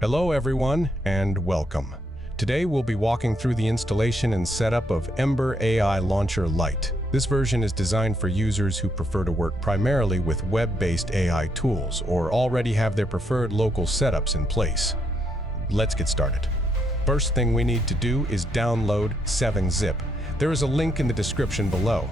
Hello everyone, and welcome. Today we'll be walking through the installation and setup of Ember AI Launcher Lite. This version is designed for users who prefer to work primarily with web-based AI tools or already have their preferred local setups in place. Let's get started. First thing we need to do is download 7-Zip. There is a link in the description below.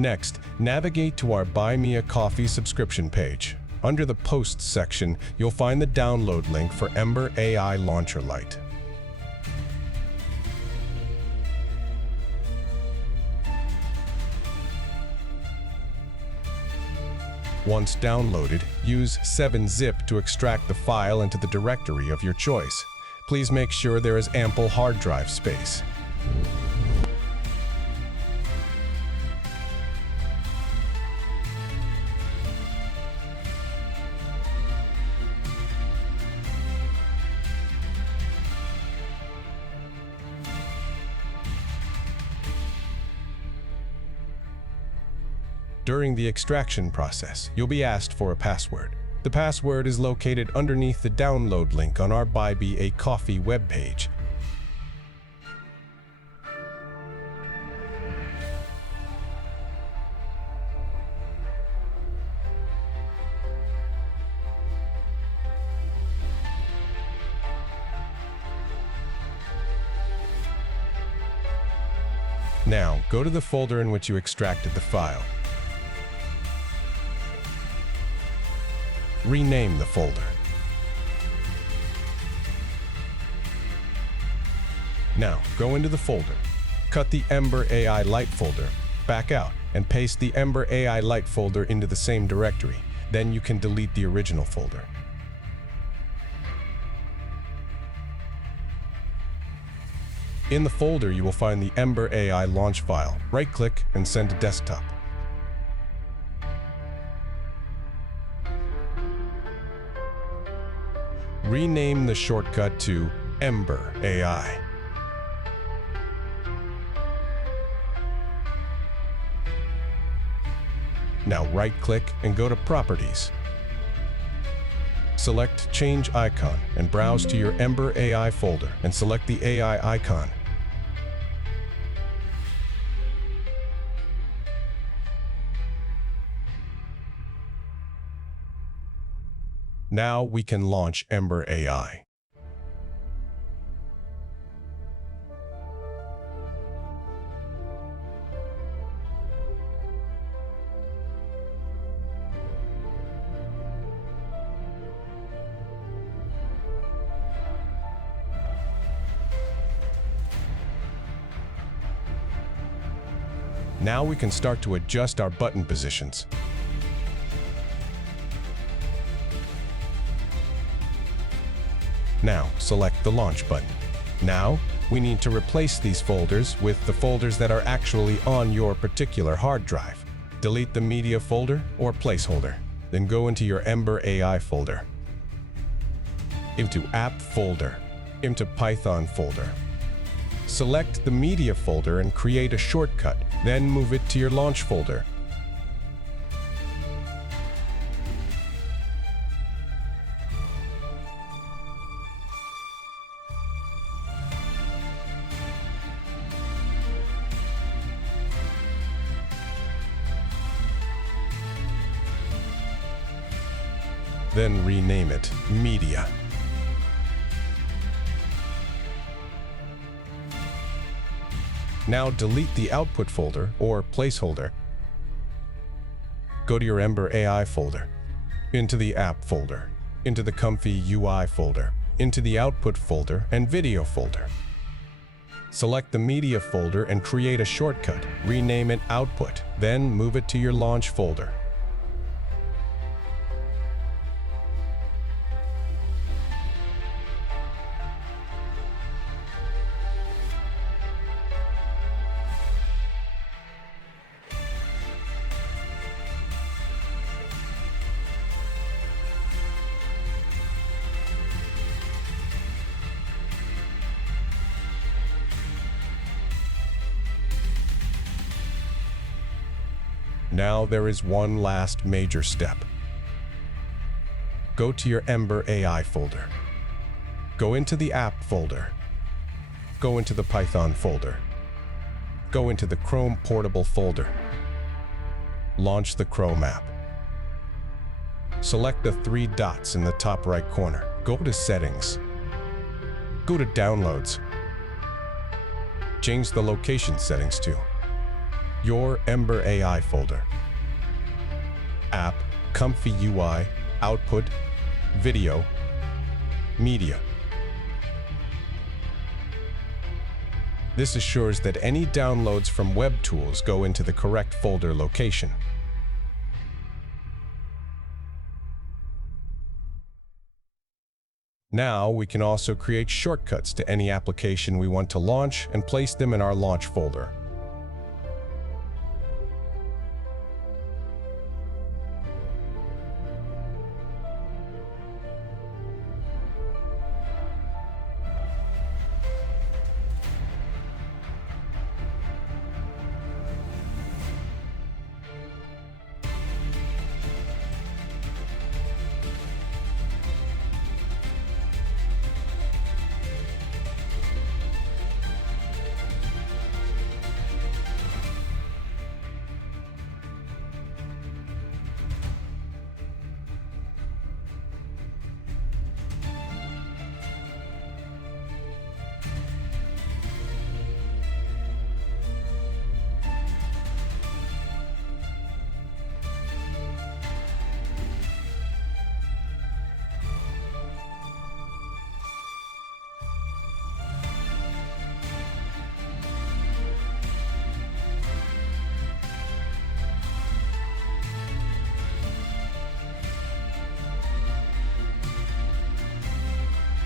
Next, navigate to our Buy Me a Coffee subscription page. Under the Posts section, you'll find the download link for Ember AI Launcher Lite. Once downloaded, use 7-Zip to extract the file into the directory of your choice. Please make sure there is ample hard drive space. During the extraction process, you'll be asked for a password. The password is located underneath the download link on our Buy Me a Coffee webpage. Now, go to the folder in which you extracted the file. Rename the folder. Now, go into the folder. Cut the Ember AI Lite folder, back out, and paste the Ember AI Lite folder into the same directory. Then you can delete the original folder. In the folder, you will find the Ember AI launch file. Right-click and send to desktop. Rename the shortcut to Ember AI. Now right-click and go to Properties. Select Change Icon and browse to your Ember AI folder and select the AI icon. Now we can launch Ember AI. Now we can start to adjust our button positions. Now, select the Launch button. Now, we need to replace these folders with the folders that are actually on your particular hard drive. Delete the Media folder or placeholder. Then go into your Ember AI folder. Into App folder. Into Python folder. Select the Media folder and create a shortcut. Then move it to your Launch folder. Then rename it Media. Now delete the Output folder or placeholder. Go to your Ember AI folder, into the App folder, into the Comfy UI folder, into the Output folder and Video folder. Select the Media folder and create a shortcut. Rename it Output, then move it to your Launch folder. Now there is one last major step. Go to your Ember AI folder. Go into the app folder. Go into the Python folder. Go into the Chrome portable folder. Launch the Chrome app. Select the three dots in the top right corner. Go to Settings. Go to Downloads. Change the location settings to your Ember AI folder. App, Comfy UI, Output, Video, Media. This assures that any downloads from web tools go into the correct folder location. Now we can also create shortcuts to any application we want to launch and place them in our launch folder.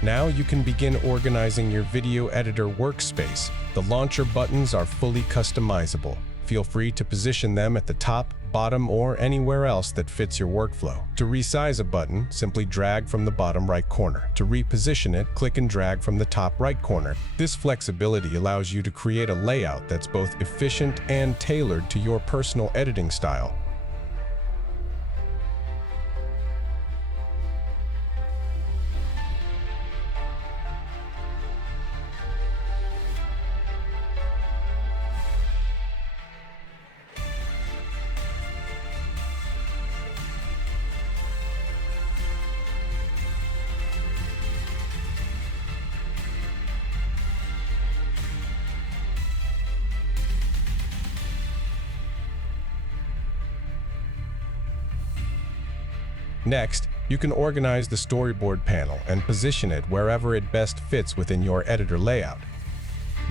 Now you can begin organizing your video editor workspace. The launcher buttons are fully customizable. Feel free to position them at the top, bottom, or anywhere else that fits your workflow. To resize a button, simply drag from the bottom right corner. To reposition it, click and drag from the top right corner. This flexibility allows you to create a layout that's both efficient and tailored to your personal editing style. Next, you can organize the storyboard panel and position it wherever it best fits within your editor layout.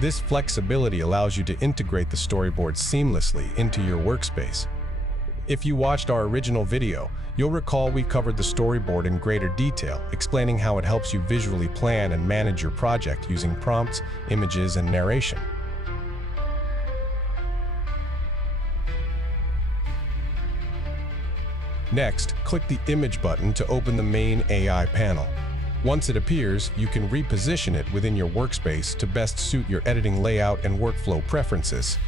This flexibility allows you to integrate the storyboard seamlessly into your workspace. If you watched our original video, you'll recall we covered the storyboard in greater detail, explaining how it helps you visually plan and manage your project using prompts, images, and narration. Next, click the Image button to open the main AI panel. Once it appears, you can reposition it within your workspace to best suit your editing layout and workflow preferences.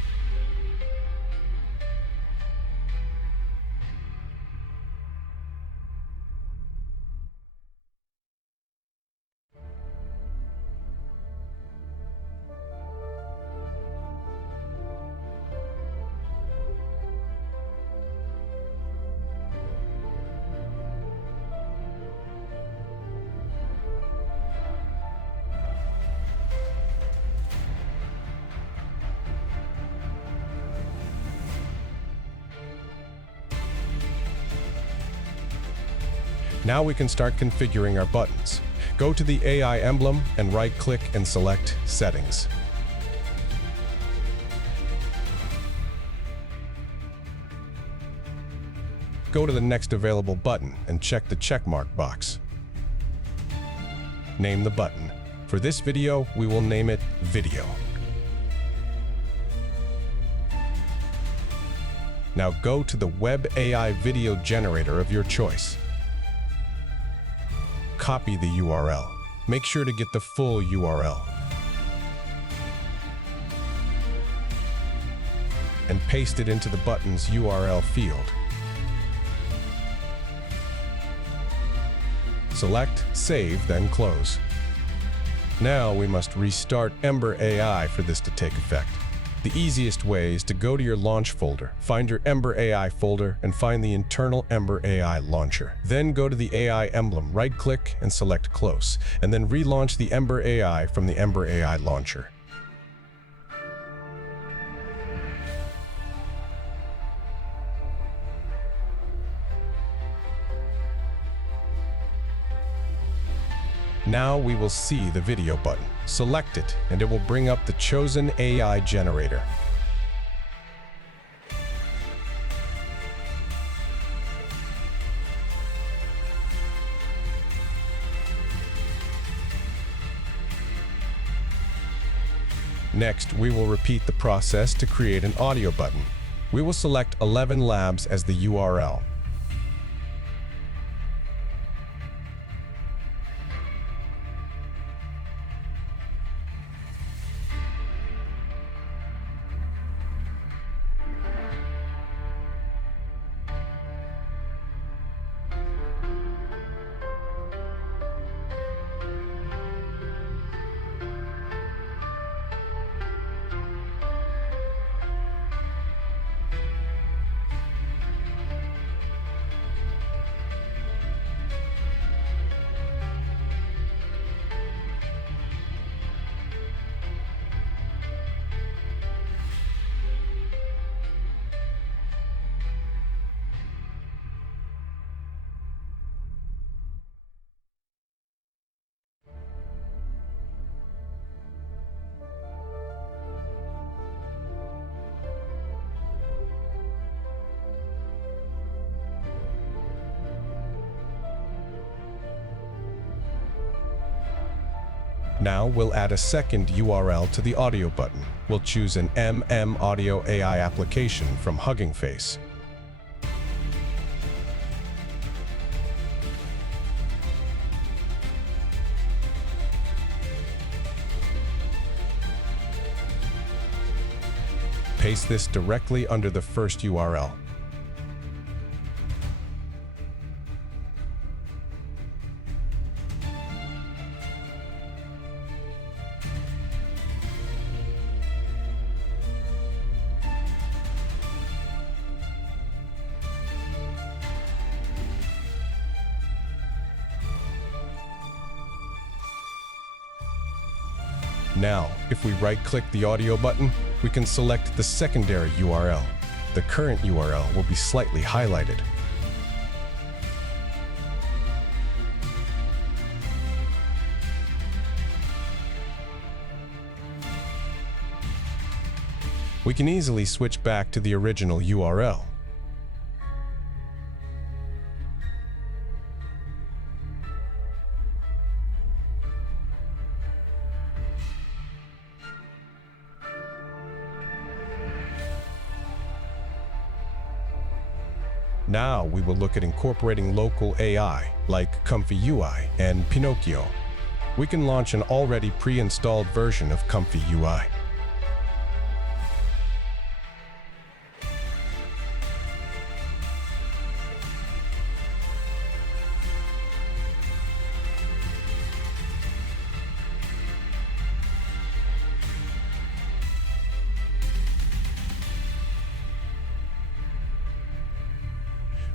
Now we can start configuring our buttons. Go to the AI emblem and right-click and select Settings. Go to the next available button and check the checkmark box. Name the button. For this video, we will name it Video. Now go to the Web AI video generator of your choice. Copy the URL. Make sure to get the full URL. And paste it into the button's URL field. Select Save, then Close. Now we must restart Ember AI for this to take effect. The easiest way is to go to your launch folder, find your Ember AI folder, and find the internal Ember AI launcher. Then go to the AI emblem, right-click, and select Close, and then relaunch the Ember AI from the Ember AI launcher. Now we will see the video button. Select it, and it will bring up the chosen AI generator. Next, we will repeat the process to create an audio button. We will select 11 Labs as the URL. Now we'll add a second URL to the audio button. We'll choose an Audio AI application from Hugging Face. Paste this directly under the first URL. Now, if we right-click the audio button, we can select the secondary URL. The current URL will be slightly highlighted. We can easily switch back to the original URL. Now we will look at incorporating local AI like Comfy UI and Pinocchio. We can launch an already pre-installed version of Comfy UI.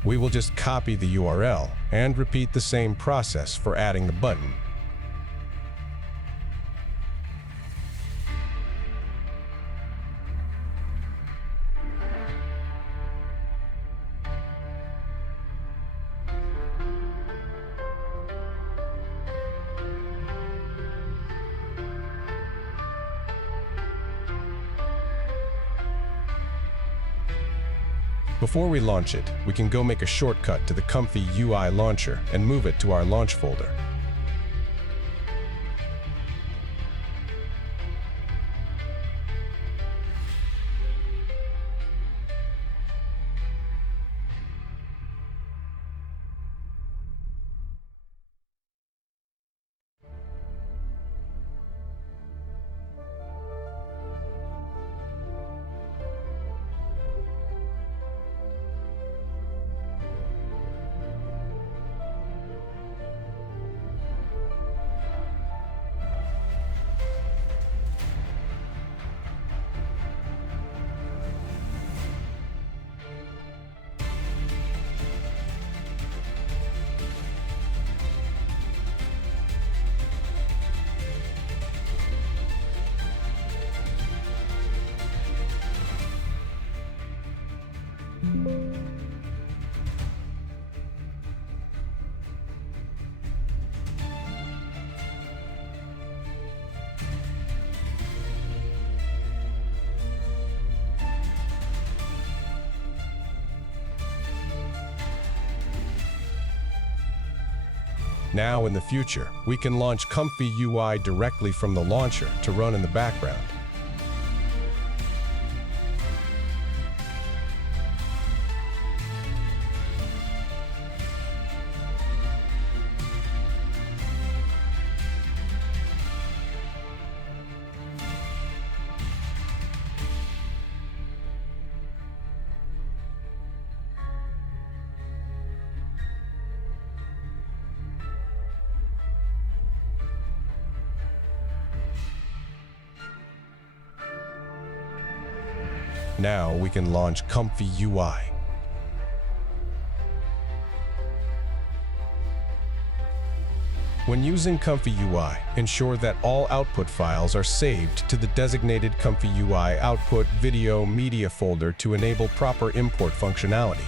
We will just copy the URL and repeat the same process for adding the button. Before we launch it, we can go make a shortcut to the Comfy UI launcher and move it to our launch folder. Now, in the future, we can launch Comfy UI directly from the launcher to run in the background. Now we can launch Comfy UI. When using Comfy UI, ensure that all output files are saved to the designated Comfy UI Output Video Media folder to enable proper import functionality.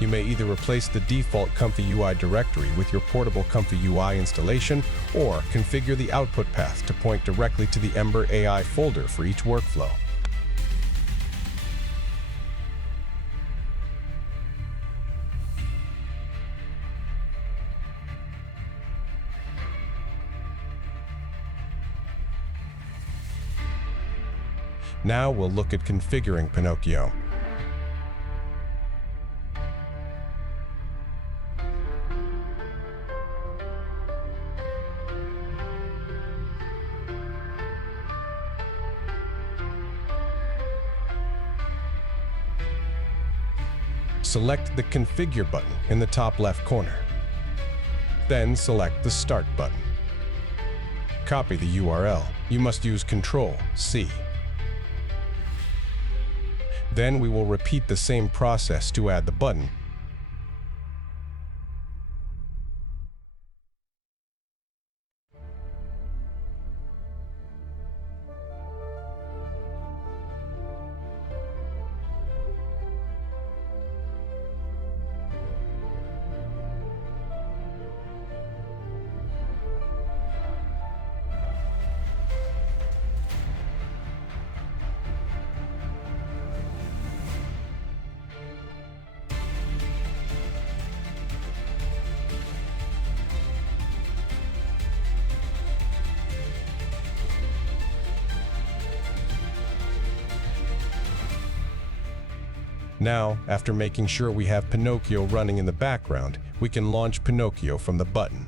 You may either replace the default Comfy UI directory with your portable Comfy UI installation, or configure the output path to point directly to the Ember AI folder for each workflow. Now we'll look at configuring Pinocchio. Select the Configure button in the top left corner. Then select the Start button. Copy the URL. You must use Ctrl+C. Then we will repeat the same process to add the button. Now, after making sure we have Pinocchio running in the background, we can launch Pinocchio from the button.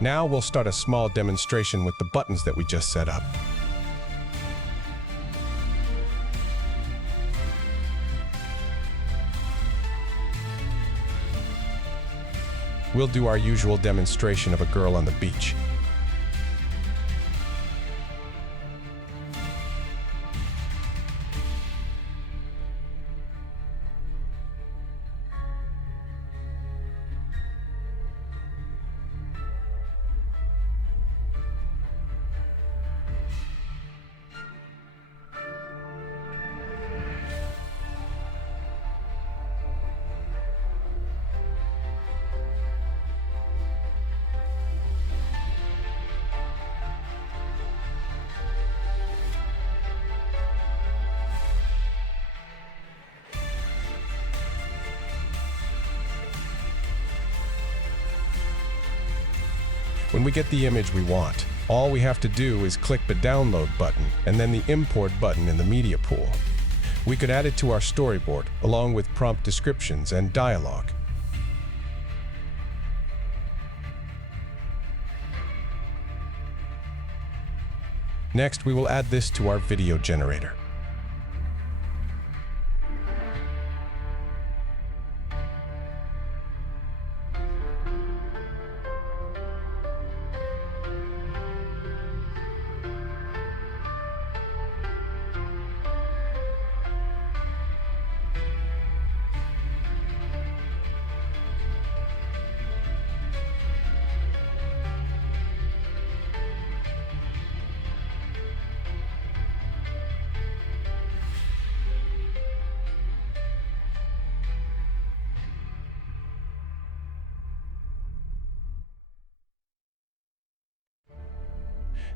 Now we'll start a small demonstration with the buttons that we just set up. We'll do our usual demonstration of a girl on the beach. When we get the image we want, all we have to do is click the Download button and then the Import button in the media pool. We could add it to our storyboard, along with prompt descriptions and dialogue. Next, we will add this to our video generator.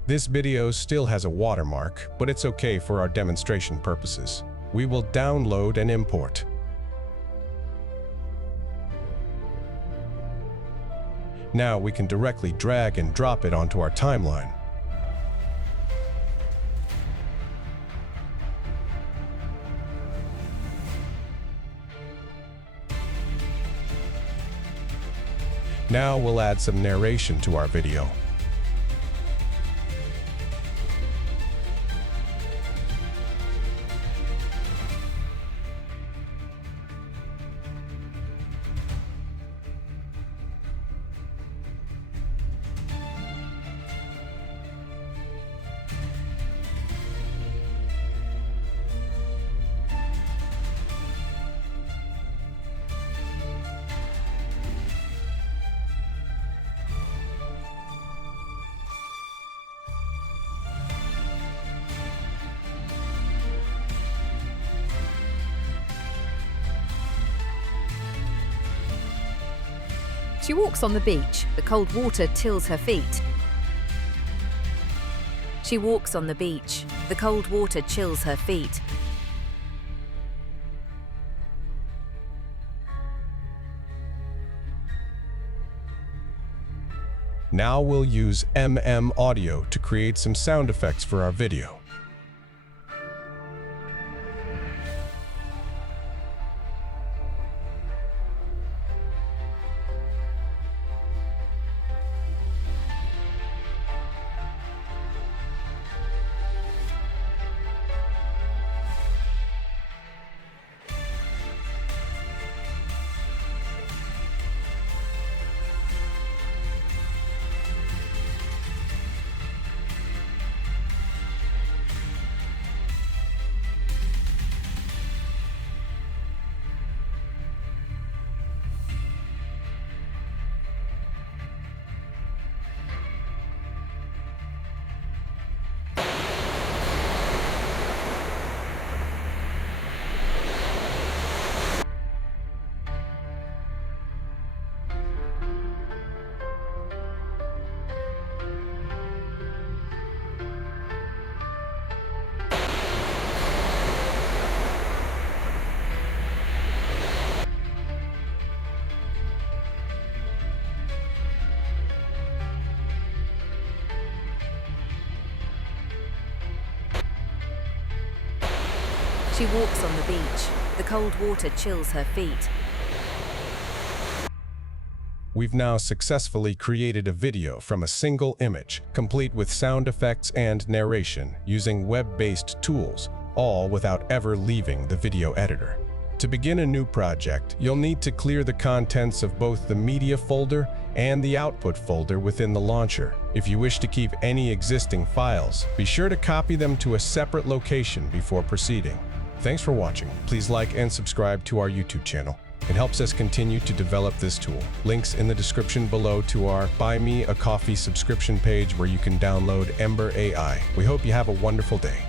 This video still has a watermark, but it's okay for our demonstration purposes. We will download and import. Now we can directly drag and drop it onto our timeline. Now we'll add some narration to our video. She walks on the beach. The cold water chills her feet. She walks on the beach. The cold water chills her feet. Now we'll use Audio to create some sound effects for our video. She walks on the beach. The cold water chills her feet. We've now successfully created a video from a single image, complete with sound effects and narration, using web-based tools, all without ever leaving the video editor. To begin a new project, you'll need to clear the contents of both the media folder and the output folder within the launcher. If you wish to keep any existing files, be sure to copy them to a separate location before proceeding. Thanks for watching. Please like and subscribe to our YouTube channel. It helps us continue to develop this tool. Links in the description below to our Buy Me a Coffee subscription page where you can download Ember AI. We hope you have a wonderful day.